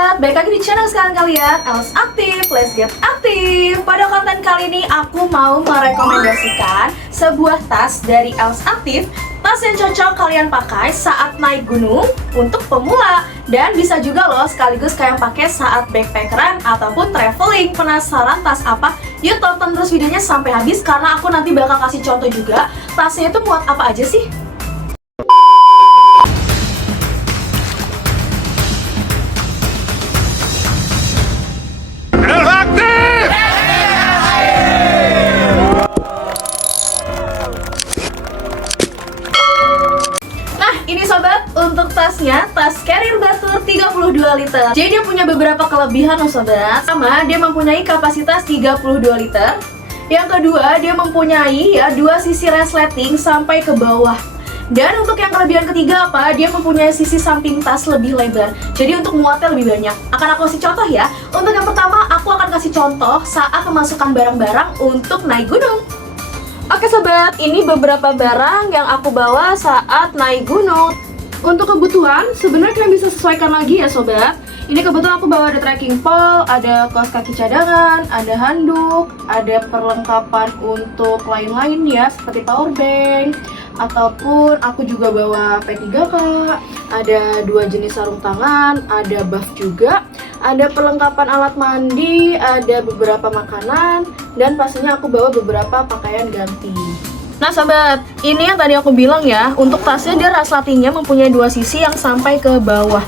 sobat, balik lagi di channel sekarang kalian, Els Aktif, Let's Get Aktif. Pada konten kali ini aku mau merekomendasikan sebuah tas dari Els Aktif. Tas yang cocok kalian pakai saat naik gunung untuk pemula. Dan bisa juga loh sekaligus kalian pakai saat backpackeran ataupun traveling. Penasaran tas apa? Yuk tonton terus videonya sampai habis karena aku nanti bakal kasih contoh juga tasnya itu muat apa aja sih. Ini sobat, untuk tasnya, tas Carrier Batur 32 liter. Jadi dia punya beberapa kelebihan loh sobat. Pertama, dia mempunyai kapasitas 32 liter. Yang kedua, dia mempunyai dua sisi resleting sampai ke bawah. Dan untuk yang kelebihan ketiga apa? Dia mempunyai sisi samping tas lebih lebar. Jadi untuk muatnya lebih banyak. Akan aku kasih contoh ya. Untuk yang pertama, aku akan kasih contoh saat memasukkan barang-barang untuk naik gunung. Oke sobat, ini beberapa barang yang aku bawa saat naik gunung. Untuk kebutuhan, sebenarnya kalian bisa sesuaikan lagi ya sobat. Ini kebetulan aku bawa ada trekking pole, ada kaos kaki cadangan, ada handuk, ada perlengkapan untuk lain-lain ya, seperti power bank. Ataupun aku juga bawa P3K, ada dua jenis sarung tangan, ada buff juga, ada perlengkapan alat mandi, ada beberapa makanan, dan pastinya aku bawa beberapa pakaian ganti. Nah sobat, ini yang tadi aku bilang ya, untuk tasnya dia resletingnya mempunyai dua sisi yang sampai ke bawah.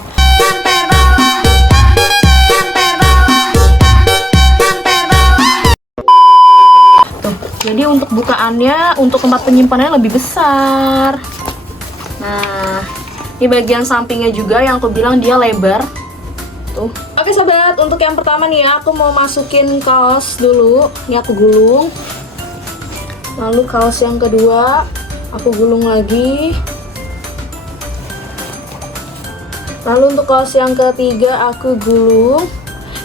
Jadi untuk bukaannya, untuk tempat penyimpanannya lebih besar. Nah, ini bagian sampingnya juga yang aku bilang dia lebar. Tuh. Oke sobat, untuk yang pertama nih ya, aku mau masukin kaos dulu. Ini aku gulung. Lalu kaos yang kedua, aku gulung lagi. Lalu untuk kaos yang ketiga, aku gulung.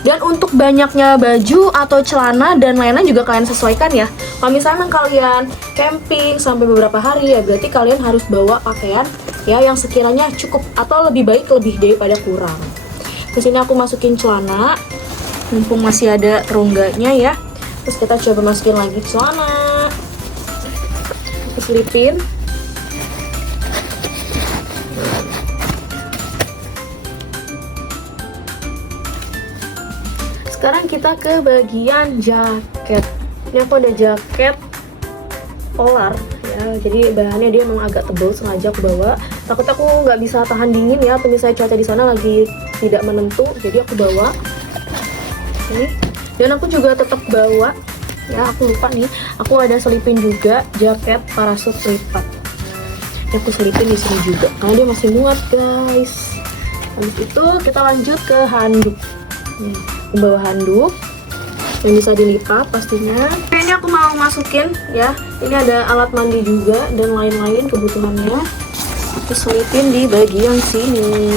Dan untuk banyaknya baju atau celana dan lainnya juga kalian sesuaikan ya. Kalau misalnya kalian camping sampai beberapa hari ya, berarti kalian harus bawa pakaian ya yang sekiranya cukup atau lebih baik lebih daripada kurang. Di sini aku masukin celana, mumpung masih ada rongganya ya. Terus kita coba masukin lagi celana. Aku selipin. Sekarang kita ke bagian jaket. Ini aku ada jaket polar ya, jadi bahannya dia memang agak tebal, sengaja aku bawa. Takut aku nggak bisa tahan dingin ya, atau misalnya cuaca di sana lagi tidak menentu, jadi aku bawa ini. Dan aku juga tetap bawa ya, aku lupa nih, aku ada selipin juga jaket parasut lipat. Ini aku selipin di sini juga karena dia masih muat guys. Habis itu kita lanjut ke handuk. Membawa handuk yang bisa dilipat pastinya. Ini aku mau masukin ya, ini ada alat mandi juga dan lain-lain kebutuhannya. Aku selipin di bagian sini.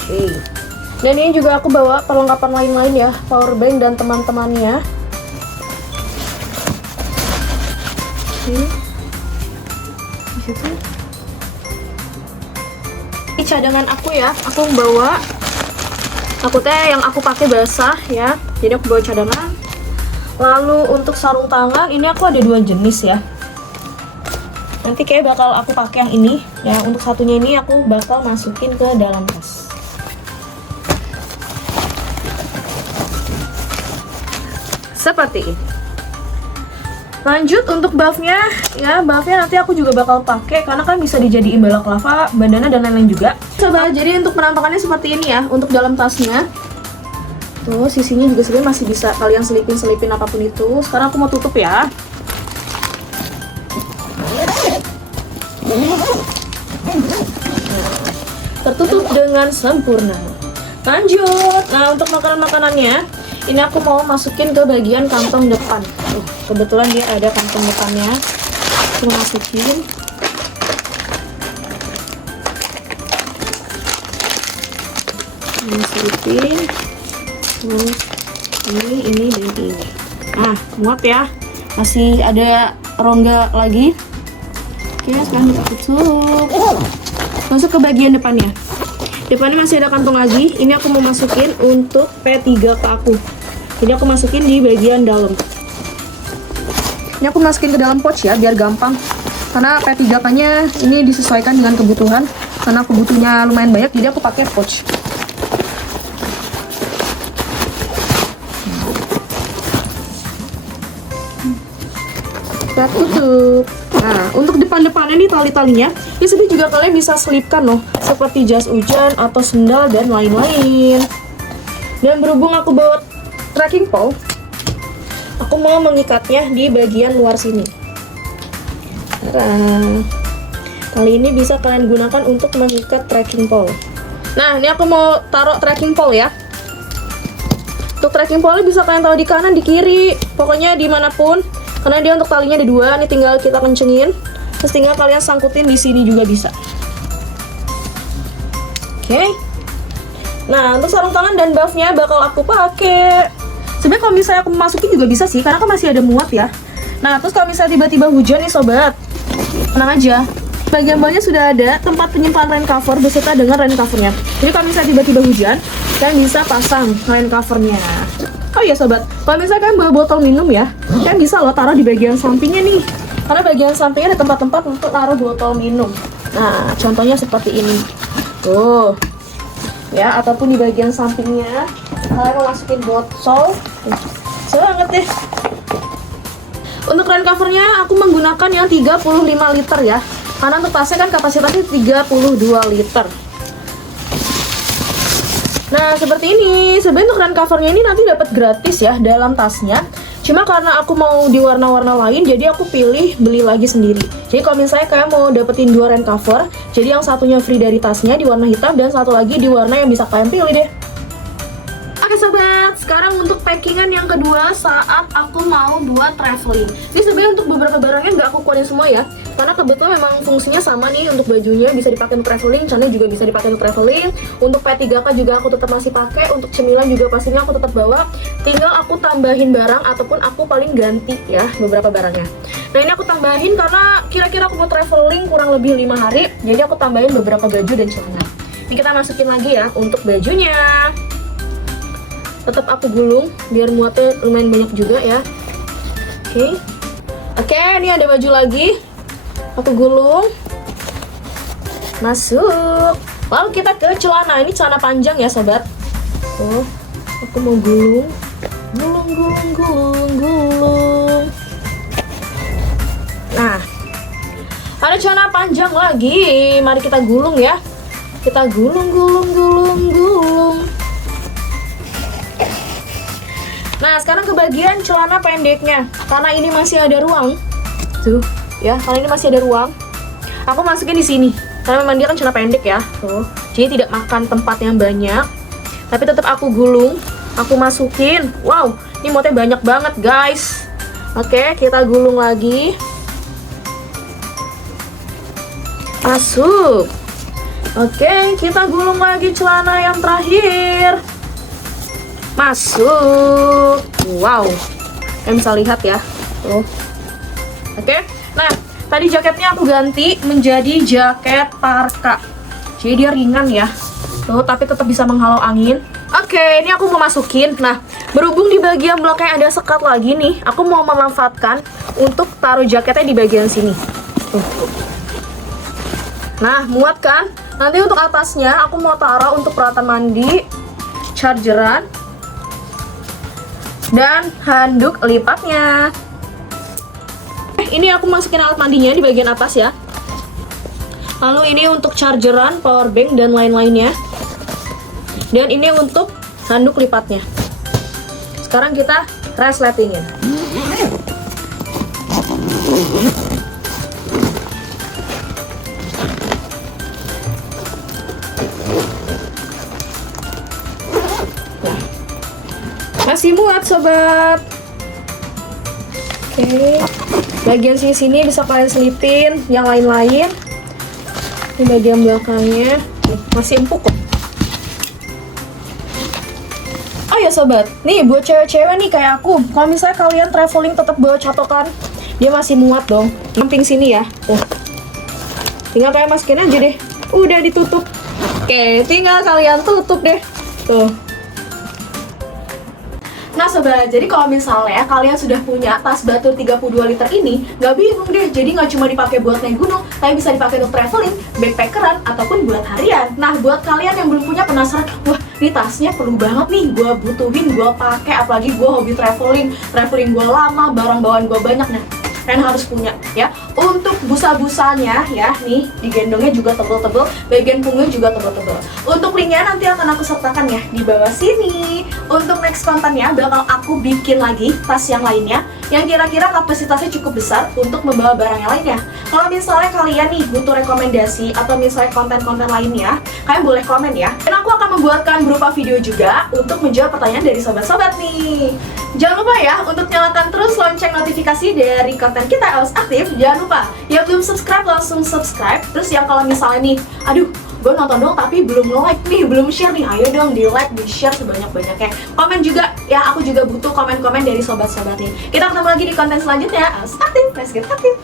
Oke. Dan ini juga aku bawa perlengkapan lain-lain ya, power bank dan teman-temannya. Di situ. Ini cadangan aku ya, aku bawa. Takutnya yang aku pakai basah ya, jadi aku bawa cadangan. Lalu untuk sarung tangan, ini aku ada dua jenis ya. Nanti kayak bakal aku pakai yang ini ya. Untuk satunya ini aku bakal masukin ke dalam tas. Seperti ini. Lanjut untuk buffnya ya, buffnya nanti aku juga bakal pakai karena kan bisa dijadiin balaclava, bandana dan lain-lain juga. Coba jadi untuk penampakannya seperti ini ya, untuk dalam tasnya. Tuh sisinya juga sebenarnya masih bisa kalian selipin apapun itu. Sekarang aku mau tutup ya. Tertutup dengan sempurna. Lanjut. Nah untuk makanan-makanannya, ini aku mau masukin ke bagian kantong depan. Kebetulan dia ada kantong depannya. Aku masukin. Ini selipin. Terus ini dan ini. Nah, muat ya. Masih ada rongga lagi. Oke, sekarang kita tutup. Masuk ke bagian depannya. Depannya masih ada kantong lagi. Ini aku mau masukin untuk P3K aku. Jadi aku masukin di bagian dalam. Ini aku masukin ke dalam pouch ya, biar gampang. Karena P3K-nya ini disesuaikan dengan kebutuhan. Karena aku butuhnya lumayan banyak, jadi aku pakai pouch. Kita tutup. Nah, untuk depan-depannya nih tali-talinya, ini sebenarnya juga kalian bisa selipkan loh, seperti jas hujan atau sendal dan lain-lain. Dan berhubung aku bawa trekking pole, aku mau mengikatnya di bagian luar sini. Nah, kali ini bisa kalian gunakan untuk mengikat trekking pole. Nah, ini aku mau taruh trekking pole ya. Untuk trekking pole bisa kalian taruh di kanan, di kiri, pokoknya dimanapun. Karena dia untuk talinya ada 2, ini tinggal kita kencengin. Terus tinggal kalian sangkutin di sini juga bisa. Oke. Nah, untuk sarung tangan dan buffnya bakal aku pakai. Sebenarnya kalau misalnya aku masukin juga bisa sih, karena kan masih ada muat ya. Nah, terus kalau misalnya tiba-tiba hujan nih sobat, tenang aja. Bagian bawahnya sudah ada tempat penyimpanan rain cover beserta dengan rain covernya. Jadi kalau misalnya tiba-tiba hujan, kalian bisa pasang rain covernya. Oh iya sobat, kalau misalnya kalian bawa botol minum ya, kalian bisa loh taruh di bagian sampingnya nih. Karena bagian sampingnya ada tempat-tempat untuk taruh botol minum. Nah, contohnya seperti ini. Tuh. Ya, ataupun di bagian sampingnya kalian mau masukin botol. Banget deh. Untuk rain covernya aku menggunakan yang 35 liter ya. Karena untuk tasnya kan kapasitasnya 32 liter. Nah, seperti ini. Sebenarnya untuk rain covernya ini nanti dapat gratis ya dalam tasnya. Cuma karena aku mau di warna-warna lain, jadi aku pilih beli lagi sendiri. Jadi kalau misalnya kalian mau dapetin 2 rain cover, jadi yang satunya free dari tasnya di warna hitam dan satu lagi di warna yang bisa kalian pilih deh. Oke sobat, sekarang untuk packingan yang kedua saat aku mau buat traveling. Ini sebenarnya untuk beberapa barangnya nggak aku keluarin semua ya, karena kebetulan memang fungsinya sama nih. Untuk bajunya bisa dipakai untuk traveling, celana juga bisa dipakai untuk traveling. Untuk P3K juga aku tetap masih pakai, untuk cemilan juga pastinya aku tetap bawa. Tinggal aku tambahin barang ataupun aku paling ganti ya beberapa barangnya. Nah ini aku tambahin karena kira-kira aku mau traveling kurang lebih 5 hari, jadi aku tambahin beberapa baju dan celana. Ini kita masukin lagi ya untuk bajunya. Tetap aku gulung biar muatnya lumayan banyak juga ya. Oke, ini ada baju lagi. Aku gulung. Masuk. Lalu kita ke celana. Ini celana panjang ya, sobat. Tuh, aku mau gulung. Gulung. Nah, ada celana panjang lagi. Mari kita gulung ya. Kita gulung. Nah, sekarang ke bagian celana pendeknya. Karena ini masih ada ruang. Tuh, ya, karena ini masih ada ruang. Aku masukin di sini. Karena memang dia kan celana pendek ya. Tuh. Jadi tidak makan tempat yang banyak. Tapi tetap aku gulung. Aku masukin. Wow, ini muatnya banyak banget, guys. Oke, kita gulung lagi. Masuk. Oke, kita gulung lagi celana yang terakhir. Masuk. Wow, kalian bisa lihat ya. Tuh. Oke, nah tadi jaketnya aku ganti menjadi jaket parka. Jadi dia ringan ya. Tuh, tapi tetap bisa menghalau angin. Oke, ini aku mau masukin. Nah, berhubung di bagian belakang ada sekat lagi nih, aku mau memanfaatkan untuk taruh jaketnya di bagian sini. Tuh. Nah, muat kan? Nanti untuk atasnya aku mau taruh untuk peralatan mandi, chargeran, dan handuk lipatnya. Ini aku masukin alat mandinya di bagian atas ya. Lalu ini untuk chargeran, power bank, dan lain-lainnya. Dan ini untuk handuk lipatnya. Sekarang kita resletingin. Masih muat sobat. Oke, bagian sini bisa kalian selipin, yang lain-lain. Ini bagian belakangnya masih empuk kok. Oh ya sobat, nih buat cewek-cewek nih kayak aku, kalau misalnya kalian traveling tetap bawa catokan, dia masih muat dong. Samping sini ya, tuh. Tinggal kalian masukin aja deh. Udah ditutup. Oke, tinggal kalian tutup deh. Tuh. Nah sobat, jadi kalau misalnya kalian sudah punya tas Batur 32 liter ini, nggak bingung deh, jadi nggak cuma dipakai buat naik gunung, tapi bisa dipakai untuk traveling, backpackeran, ataupun buat harian. Nah buat kalian yang belum punya penasaran, wah ini tasnya perlu banget nih, gue butuhin, gue pakai, apalagi gue hobi traveling gue lama, barang bawaan gue banyak, nah kalian harus punya ya. Untuk busa-busanya ya, nih digendongnya juga tebel-tebel, bagian punggungnya juga tebel-tebel. Untuk linknya nanti akan aku sertakan ya di bawah sini. Untuk next kontennya bakal aku bikin lagi tas yang lainnya yang kira-kira kapasitasnya cukup besar untuk membawa barang yang lainnya. Kalau misalnya kalian nih butuh rekomendasi atau misalnya konten-konten lainnya, kalian boleh komen ya. Dan aku akan membuatkan berupa video juga untuk menjawab pertanyaan dari sobat-sobat nih. Jangan lupa ya untuk nyalakan terus lonceng notifikasi dari konten kita Awas Aktif. Jangan lupa, yang belum subscribe langsung subscribe. Terus yang kalau misalnya nih, aduh gue nonton dong tapi belum like nih, belum share nih, ayo dong di like, di share sebanyak-banyaknya. Komen juga ya, aku juga butuh komen-komen dari sobat-sobat nih. Kita ketemu lagi di konten selanjutnya. Awas Aktif, let's get aktif.